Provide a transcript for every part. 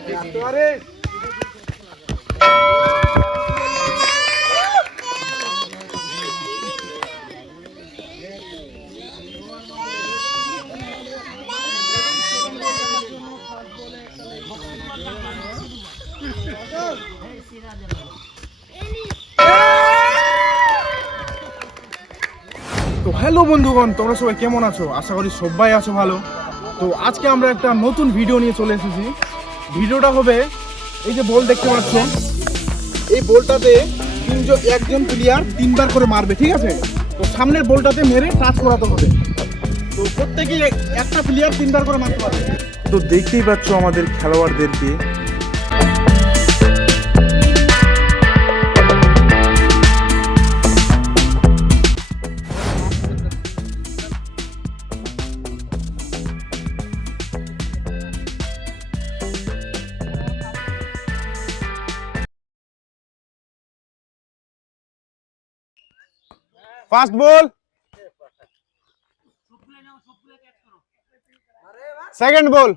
তো হ্যালো বন্ধুগণ, তোমরা সবাই কেমন আছো? আশা করি সবাই আছো ভালো। তো আজকে আমরা একটা নতুন ভিডিও নিয়ে চলে এসেছি। ভিডিওটা হবে, এই যে বল দেখতে পাচ্ছ, এই বলটাতে একজন প্লেয়ার 3 বার করে মারবে, ঠিক আছে? তো সামনের বলটাতে মেরে টাচ করাতে হবে। তো প্রত্যেকেই একটা প্লেয়ার 3 বার করে মারতে পারবে। তো দেখতেই পাচ্ছ আমাদের খেলোয়াড়দেরকে। First ball, second ball,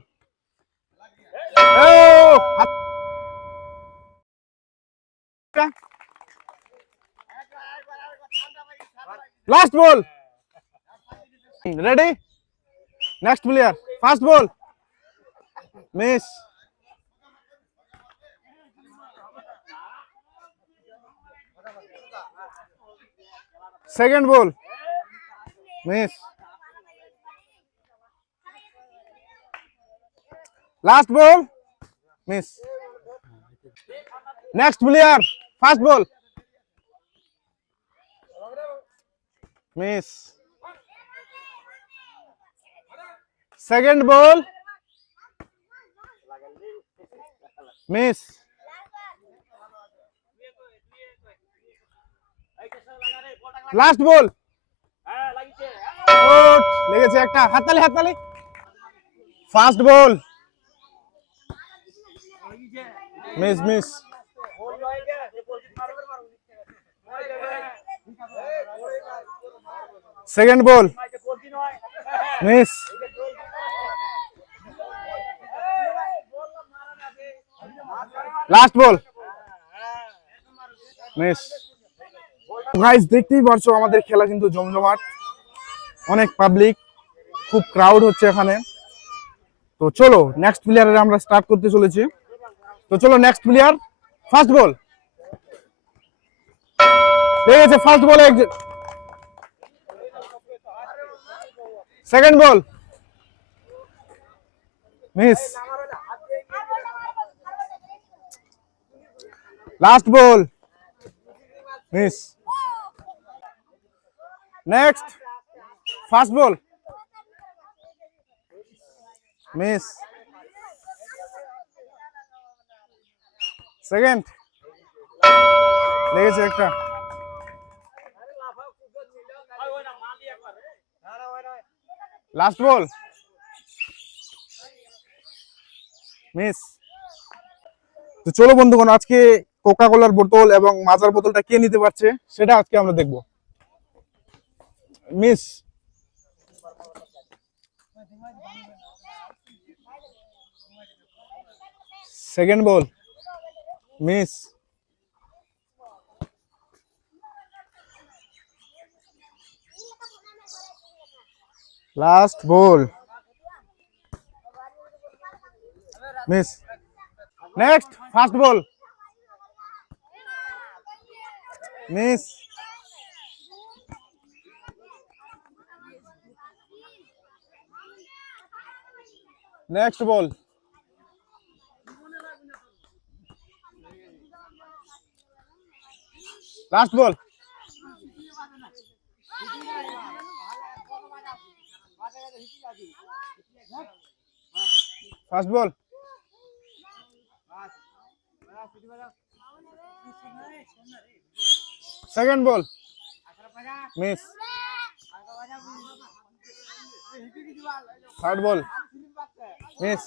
last ball, ready, next player, first ball, miss, second ball, miss, last ball, miss, next player, first ball, miss, second ball, miss, last ball, লেগেছে একটা, হাততালি হাততালি, first ball, miss miss, second ball, miss, last ball, miss. Guys দেখতেই পারছো আমাদের খেলা কিন্তু জমজমাট, অনেক পাবলিক, খুব ক্রাউড হচ্ছে এখানে। তো চলো নেক্সট প্লেয়ারের আমরা স্টার্ট করতে চলেছি। তো চলো নেক্সট প্লেয়ার, ফার্স্ট বল, লেগেছে, ফার্স্ট বলে second ball, miss, last ball, miss, next first ball, miss, second, লেগেছে একটা, লাস্ট বল, মিস। তো চলো বন্ধুগণ, আজকে কোকা কোলার বোতল এবং মাজার বোতলটা কে নিতে পারছে সেটা আজকে আমরা দেখব। Miss, second ball, miss, last ball, miss, next first ball, miss, next ball, last ball, first ball, second ball, miss, third ball, miss,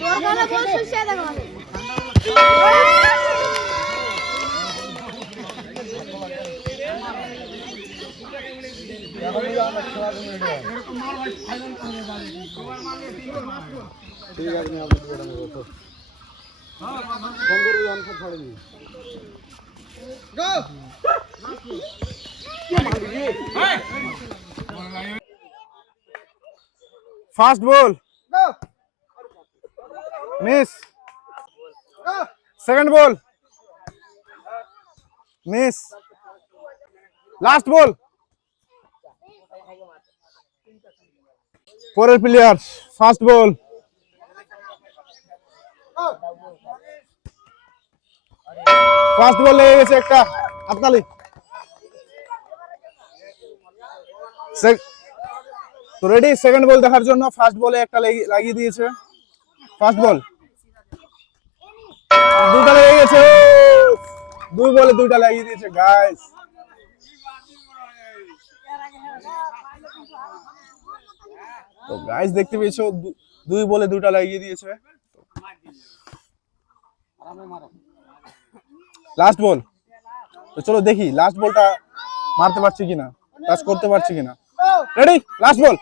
তোর গলা বল শুনছে দেখো ঠিক আছে আমি আপনাকে বেটা নেব তো ফোন করবি অনসার ছাড়ে দিবি first ball miss second ball miss last বল পরের প্লেয়ার ফার্স্ট বল ফার্স্ট বল লেগে গেছে একটা হাততালি তো রেডি সেকেন্ড বল দেখার জন্য ফার্স্ট বলে একটা লাগিয়ে দিয়েছে ফার্স্ট বল দুটা লেগে গেছে দুই বলে দুইটা লাগিয়ে দিয়েছে গাইস তো গাইস দেখতে পেয়েছো দুই বলে দুইটা লাগিয়ে দিয়েছে লাস্ট বল তো চলো দেখি লাস্ট বলটা মারতে পারছি কিনা টাচ করতে পারছি কিনা রেডি লাস্ট বল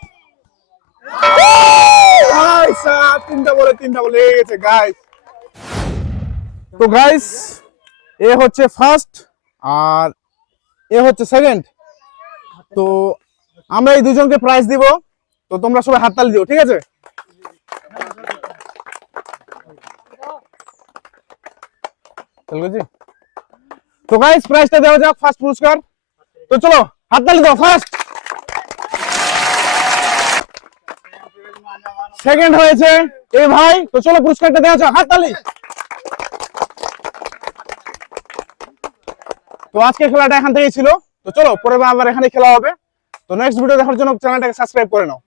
তিনটা বলে লেগে গেছে গাইস তো গাইস এ হচ্ছে ফার্স্ট আর এ হচ্ছে সেকেন্ড তো আমরা এই দুজনকে প্রাইজ দিব তো তোমরা সবাই হাততালি দিও ঠিক আছে তো গাইস প্রাইজটা দেওয়া যাক ফার্স্ট পুরস্কার তো চলো হাততালি দাও ফার্স্ট সেকেন্ড হয়েছে এই ভাই তো চলো পুরস্কারটা দেওয়া যাক হাততালি তো আজকে খেলাটা এখান থেকেই ছিল তো চলো পরের বার আবার এখানে খেলা হবে তো নেক্সট ভিডিও দেখার জন্য চ্যানেলটাকে সাবস্ক্রাইব করে নাও